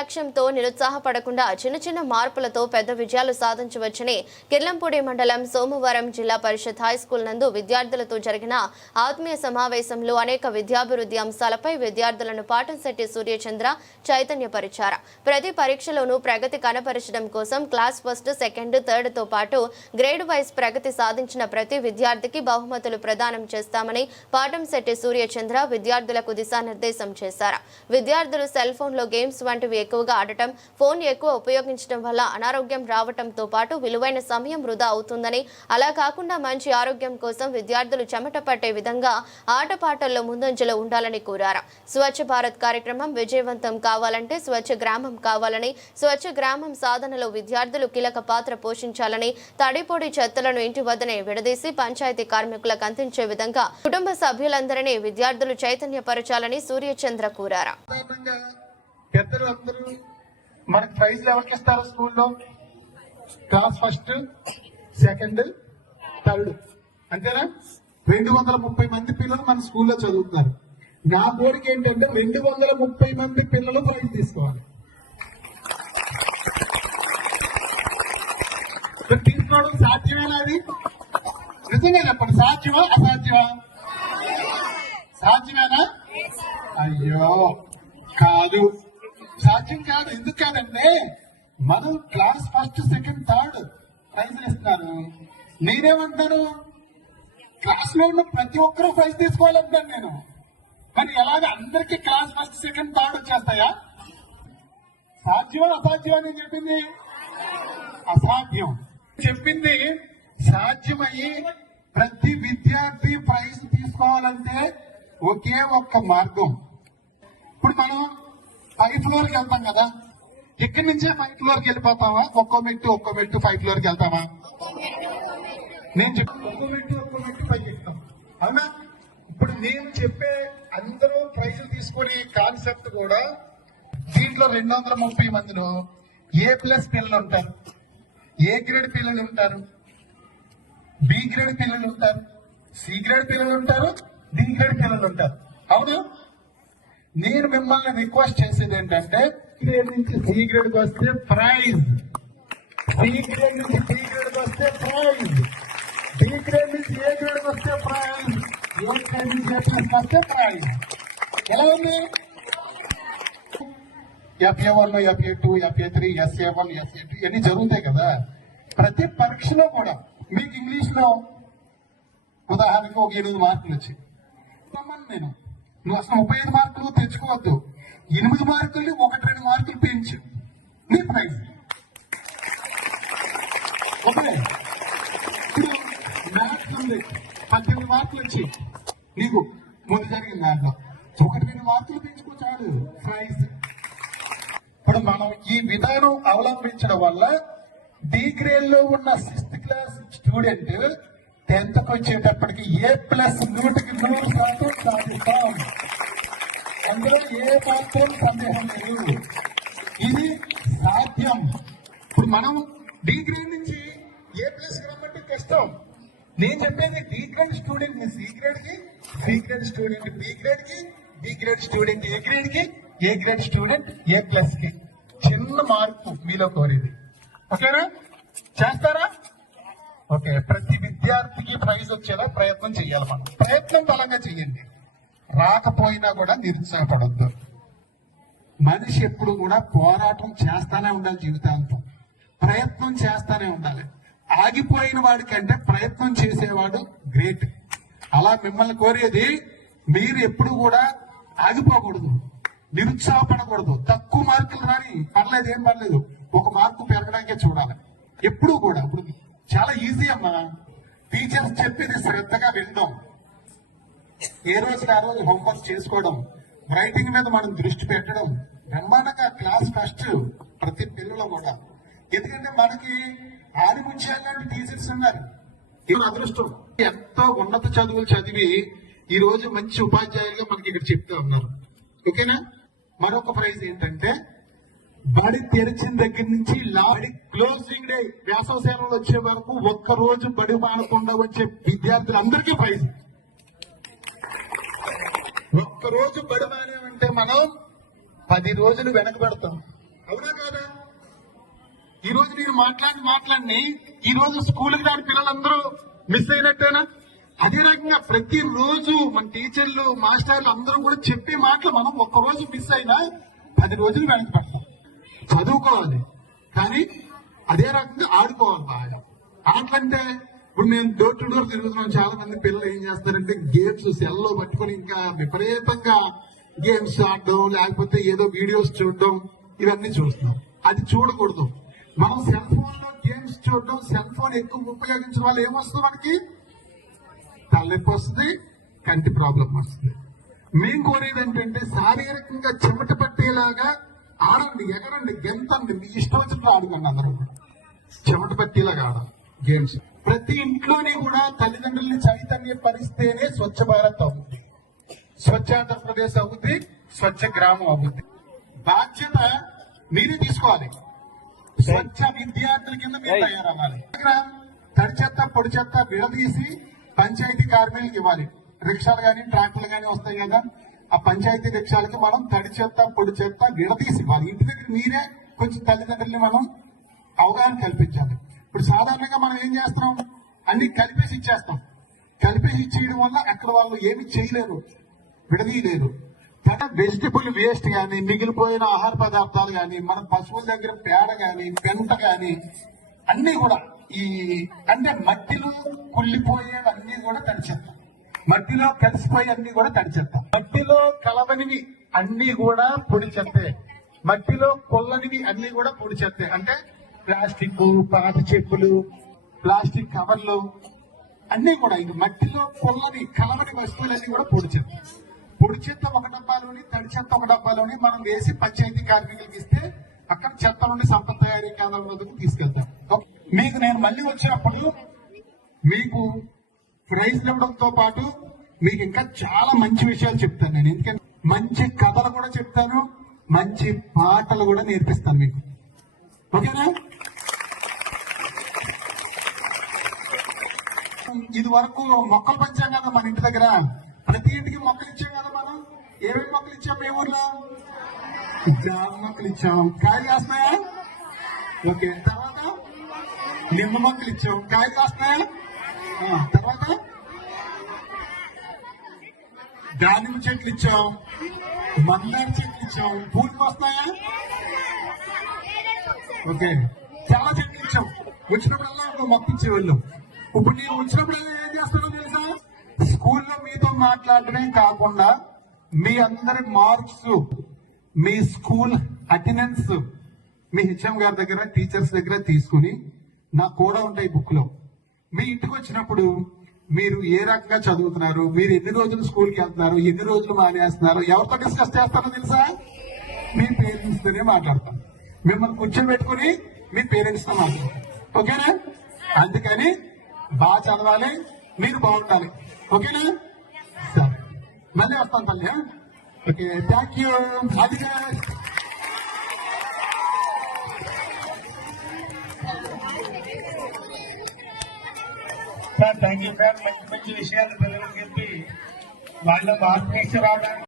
లక్ష్యంతో నిరుత్సాహపడకుండా చిన్న చిన్న మార్పులతో పెద్ద విజయాలు సాధించవచ్చని కిర్లంపూడి మండలం సోమవారం జిల్లా పరిషత్ హైస్కూల్ నందు విద్యార్థులతో జరిగిన ఆత్మీయ సమావేశంలో అనేక విద్యాభివృద్ధి అంశాలపై విద్యార్థులను పాటంశెట్టి సూర్యచంద్ర చైతన్యపరిచారు. ప్రతి పరీక్షలోనూ ప్రగతి కనపరచడం కోసం క్లాస్ ఫస్ట్ సెకండ్ థర్డ్తో పాటు గ్రేడ్ వైజ్ ప్రగతి సాధించిన ప్రతి విద్యార్థికి బహుమతులు ప్రదానం చేస్తామని పాటంశెట్టి సూర్యచంద్ర విద్యార్థులకు దిశానిర్దేశం చేశారు. విద్యార్థులు సెల్ ఫోన్లో గేమ్స్ వంటివి ఎక్కువగా ఆడటం ఫోన్ ఎక్కువ ఉపయోగించడం వల్ల అనారోగ్యం రావటంతో పాటు విలువైన సమయం వృధా అవుతుందని. అలా కాకుండా మంచి ఆరోగ్యం కోసం విద్యార్థులు చెమట పట్టే విధంగా ఆటపాటల్లో ముందంజలో ఉండాలని కోరారు. స్వచ్ఛ భారత్ కార్యక్రమం విజయవంతం కావాలంటే స్వచ్ఛ గ్రామం కావాలని స్వచ్ఛ గ్రామం సాధనలో విద్యార్థులు కీలక పాత్ర పోషించాలని తడిపొడి చెత్తలను ఇంటి వద్దనే విడదీసి పంచాయతీ కార్మికులకు అందించే విధంగా కుటుంబ సభ్యులందరినీ విద్యార్థులు చైతన్యపరచాలని సూర్యచంద్ర కోరారు. పెద్దలు అందరూ మనకు ప్రైజ్లు ఎవరికి ఇస్తారు స్కూల్లో? Class first second third. అంతేనా? రెండు వందల ముప్పై మంది పిల్లలు మన స్కూల్లో చదువుతున్నారు. నా కోరిక ఏంటంటే రెండు వందల ముప్పై మంది పిల్లలు ప్రైజ్ తీసుకోవాలి. తీసుకోవడం సాధ్యమేనా అది? నిజంగా చెప్పండి సాధ్యమా అసాధ్యమా? సాధ్యమేనా? అయ్యో కాదు. సాధ్యం కాదు. ఎందుకు కాదంటే మనం క్లాస్ ఫస్ట్ సెకండ్ థర్డ్ ప్రైజ్లు ఇస్తున్నాను నేనేమంటాను క్లాస్లో ఉన్న ప్రతి ఒక్కరూ ప్రైజ్ తీసుకోవాలంటాను నేను. మరి ఎలాగ అందరికి క్లాస్ ఫస్ట్ సెకండ్ థర్డ్ వచ్చేస్తాయా? సాధ్యం అసాధ్యం అని చెప్పింది? అసాధ్యం. చెప్పింది సాధ్యమయ్యి ప్రతి విద్యార్థి ప్రైజ్ తీసుకోవాలంటే ఒకే ఒక్క మార్గం. ఇప్పుడు మనం ఫైవ్ ఫ్లోర్కి వెళ్తాం కదా? ఇక్కడి నుంచే ఫైవ్ ఫ్లోర్కి వెళ్ళిపోతావా? ఒక్కో మెట్టు ఒక్కో మెట్టు ఫైవ్ ఫ్లోర్కి వెళ్తావా? నేను ఒక్కో మెట్టు ఒక్కో మెట్టు పైకి ఎక్కుతాం. అవునా? ఇప్పుడు నేను చెప్పే అందరూ ప్రైజులు తీసుకునే కాన్సెప్ట్ కూడా దీంట్లో రెండు వందల ముప్పై మందిలో ఏ ప్లస్ పిల్లలు ఉంటారు. ఏ గ్రేడ్ పిల్లలు ఉంటారు. బి గ్రేడ్ పిల్లలు ఉంటారు. సి గ్రేడ్ పిల్లలు ఉంటారు. డి గ్రేడ్ పిల్లలు ఉంటారు. అవును? నేను మిమ్మల్ని రిక్వెస్ట్ చేసేది ఏంటంటే గ్రేడ్ నుంచి సి గ్రేడ్ వస్తే ప్రైజ్ సి గ్రేడ్ నుంచి డి గ్రేడ్ వస్తే ప్రైజ్ డి గ్రేడ్ నుంచి ఏ గ్రేడ్ వస్తే ప్రైజ్ ఏ గ్రేడ్ నుంచి ఏ ప్లస్ వస్తే ప్రైజ్ ఎలా ఉంది? FA one FA two FA three SA one SA two ఇవన్నీ జరుగుతాయి కదా. ప్రతి పరీక్షలో కూడా మీకు ఇంగ్లీష్లో ఉదాహరణకు ఒక ఎనిమిది మార్కులు వచ్చాయి. నేను. నువ్వు అసలు ముప్పై ఐదు మార్కులు తెచ్చుకోవద్దు. ఎనిమిది మార్కులు ఒకటి రెండు మార్కులు పెంచు. నీ ప్రైజ్. ఓకే? ఇప్పుడు మ్యాథ్స్ ఉంది. పద్దెనిమిది మార్కులు వచ్చి నీకు ముందు జరిగిన దాంట్లో ఒకటి రెండు మార్కులు పెంచుకో చాలు. ప్రైజ్. ఇప్పుడు మనం ఈ విధానం అవలంబించడం వల్ల డి లో ఉన్న సిక్స్త్ క్లాస్ స్టూడెంట్ టెన్త్కి వచ్చేటప్పటికి ఏ ప్లస్ నూటికి నూరు శాతం సాధిస్తాం. అందులో ఏ మాత్రం సందేహం లేదు. ఇది సాధ్యం. ఇప్పుడు మనం డిగ్రీ నుంచి ఏ ప్లస్ రమ్మంటే కష్టం. నేను చెప్పేది డి గ్రేడ్ స్టూడెంట్ని సి గ్రేడ్కి సి గ్రేడ్ స్టూడెంట్ బి గ్రేడ్కి బి గ్రేడ్ స్టూడెంట్ ఏ గ్రేడ్కి ఏ గ్రేడ్ స్టూడెంట్ ఏ ప్లస్కి. చిన్న మార్పు మీలో కోరేది. ఓకేనా? చేస్తారా? ఓకే ప్రతి విద్యార్థికి ప్రైజ్ వచ్చేలా ప్రయత్నం చేయాలి మనం. ప్రయత్నం బలంగా చేయండి. రాకపోయినా కూడా నిరుత్సాహపడద్దు. మనిషి ఎప్పుడు కూడా పోరాటం చేస్తానే ఉండాలి జీవితాంతం. ప్రయత్నం చేస్తానే ఉండాలి. ఆగిపోయిన వాడికంటే ప్రయత్నం చేసేవాడు గ్రేట్. అలా మిమ్మల్ని కోరేది మీరు ఎప్పుడు కూడా ఆగిపోకూడదు. నిరుత్సాహపడకూడదు. తక్కువ మార్కులు రాని పర్లేదు ఏం పర్లేదు. ఒక మార్కు పెరగడానికే చూడాలి. ఎప్పుడు కూడా ఇప్పుడు చాలా ఈజీ అమ్మా. టీచర్స్ చెప్పేది శ్రద్ధగా వినడం. ఏ రోజు ఆ రోజు హోంవర్క్ చేసుకోవడం. రైటింగ్ మీద మనం దృష్టి పెట్టడం. బ్రహ్మాండంగా క్లాస్ ఫస్ట్ ప్రతి పిల్లలు కూడా. ఎందుకంటే మనకి ఆదిముత్యాలు టీచర్స్ ఉన్నారు. ఇది అదృష్టం? ఎంతో ఉన్నత చదువులు చదివి ఈ రోజు మంచి ఉపాధ్యాయులుగా మనకి ఇక్కడ చెప్తా ఉన్నారు. ఓకేనా? మరొక ప్రైజ్ ఏంటంటే బడి తెరిచిన దగ్గర నుంచి లాడి క్లోజింగ్ డే వేసవ సేవలు వచ్చే వరకు ఒక్క రోజు బడి మానకుండా వచ్చే విద్యార్థులందరికీ ప్రైజ్ ఒక్క రోజు బడి మానేమంటే మనం పది రోజులు వెనక పెడతాం. అవునా కాదా? ఈ రోజు నేను మాట్లాడి మాట్లాడి ఈ రోజు స్కూల్కి రాని పిల్లలందరూ మిస్ అయినట్టేనా? అదే రకంగా ప్రతి రోజు మన టీచర్లు మాస్టర్లు అందరూ కూడా చెప్పే మాటలు మనం ఒక్క రోజు మిస్ అయినా పది రోజులు వెనక్కి పెడతాం. చదువుకోవాలి. కానీ అదే రకంగా ఆడుకోవాలి బాగా. ఆటలంటే ఇప్పుడు మేము డోర్ టు డోర్ తిరుగుతున్నాం. చాలా మంది పిల్లలు ఏం చేస్తారంటే గేమ్స్ సెల్లో పట్టుకొని ఇంకా విపరీతంగా గేమ్స్ ఆడడం లేకపోతే ఏదో వీడియోస్ చూడడం ఇవన్నీ చూస్తున్నాం. అది చూడకూడదు. మనం సెల్ ఫోన్లో గేమ్స్ చూడడం సెల్ ఫోన్ ఎక్కువ ఉపయోగించడం వల్ల ఏమొస్తుంది మనకి? తలనొప్పి వస్తుంది కంటి ప్రాబ్లం వస్తుంది. మేము కోరేది ఏంటంటే శారీరకంగా చెమట పట్టేలాగా ఆడండి ఎగరండి గెంతండి. మీ ఇష్టం వచ్చినట్లు ఆడుకోండి అందరూ. చెమట పట్టేలాగా ఆడాలి గేమ్స్. ప్రతి ఇంట్లోని కూడా తల్లిదండ్రుల్ని చైతన్య పరిస్తేనే స్వచ్ఛ భారత్ అవుతుంది స్వచ్ఛ ఆంధ్రప్రదేశ్ అవుతుంది స్వచ్ఛ గ్రామం అవుతుంది బాధ్యత మీరే తీసుకోవాలి. స్వచ్ఛ విద్యార్థుల కింద మీరు తయారవ్వాలి. తడి చెత్త పొడి చెత్త విడదీసి పంచాయతీ కార్మికులకు ఇవ్వాలి. రిక్షాలు గాని ట్రాక్టర్లు గాని వస్తాయి కదా. ఆ పంచాయతీ రిక్షాలకి మనం తడి చెత్త పొడి చెత్త విడదీసి ఇవ్వాలి ఇంటి దగ్గర మీరే కొంచెం తల్లిదండ్రుల్ని మనం అవగాహన కల్పించాలి. ఇప్పుడు సాధారణంగా మనం ఏం చేస్తున్నాం? అన్ని కలిపేసి ఇచ్చేస్తాం. కలిపేసి ఇచ్చేయడం వల్ల అక్కడ వాళ్ళు ఏమి చేయలేరు విడదీయలేరు. వెజిటబుల్ వేస్ట్ కానీ మిగిలిపోయిన ఆహార పదార్థాలు కానీ మన పశువుల దగ్గర పేడ కానీ పెంట కానీ అన్నీ కూడా ఈ అంటే మట్టిలో కుళ్ళిపోయేవన్నీ కూడా తడిచేస్తాం మట్టిలో కలిసిపోయి అన్ని కూడా తడి చెత్త మట్టిలో కలవనివి అన్ని కూడా పొడి చెత్తే మట్టిలో కొల్లనివి అన్ని కూడా పొడి చెత్తే అంటే ప్లాస్టిక్ పాత చెప్పులు ప్లాస్టిక్ కవర్లు అన్ని కూడా ఇంక మట్టిలో కొల్లని కలవని వస్తువులన్నీ కూడా పొడి చెత్త పొడి చెత్త ఒక డబ్బాలోని తడి చెత్త ఒక డబ్బాలోని మనం వేసి పంచాయతీ కార్మికులకు ఇస్తే అక్కడ చెత్త నుండి సంపద తయారీ కేంద్రం వద్దకు తీసుకెళ్తాం. మీకు నేను మళ్ళీ వచ్చినప్పుడు మీకు ప్రైజ్ ఇవ్వడంతో పాటు మీకు ఇంకా చాలా మంచి విషయాలు చెప్తాను నేను. ఎందుకంటే మంచి కథలు కూడా చెప్తాను మంచి పాటలు కూడా నేర్పిస్తాను మీకు. ఓకేనా? ఇది వరకు మొక్కలు పంచాం కదా మన ఇంటి దగ్గర. ప్రతి ఇంటికి మొక్కలు ఇచ్చాం కదా మనం. ఏమేమి మొక్కలు ఇచ్చాం మీ ఊర్లో? జామ మొక్కలు ఇచ్చాం. కాయలు కాస్తున్నాయా? ఓకే తర్వాత? నిమ్మ మొక్కలు ఇచ్చాం. కాయలు కాస్తున్నాయా? తర్వాత దానిమ్మ చెట్లు ఇచ్చాం మందార చెట్లు ఇచ్చాం పూలు వస్తాయా? ఓకే. చాలా చెట్లు ఇచ్చాం వచ్చినప్పుడల్లా ఒక మొక్క వెళ్ళాం ఇప్పుడు నేను వచ్చినప్పుడల్లా ఏం చేస్తానో తెలుసా? స్కూల్లో మీతో మాట్లాడటమే కాకుండా మీ అందరి మార్క్స్ మీ స్కూల్ అటెండెన్స్ మీ హెచ్ఎం గారి దగ్గర టీచర్స్ దగ్గర తీసుకుని నాకు కూడా ఉంటాయి బుక్లో మీ ఇంటికి వచ్చినప్పుడు మీరు ఏ రకంగా చదువుతున్నారు? మీరు ఎన్ని రోజులు స్కూల్కి వెళ్తున్నారు? ఎన్ని రోజులు మానేస్తున్నారు? ఎవరితో డిస్కస్ చేస్తారో తెలుసా? మీ పేరెంట్స్ తోనే మాట్లాడతాం. మిమ్మల్ని కూర్చోబెట్టుకుని మీ పేరెంట్స్తో మాట్లాడతాం. ఓకేనా? అందుకని బాగా చదవాలి మీరు బాగుండాలి. ఓకేనా? సరే. మళ్ళీ వస్తాం తల్లి okay thank you. Sir thank you sir మంచి మంచి విషయాలు పిల్లలకి చెప్పి వాళ్ళ మార్పు రావడానికి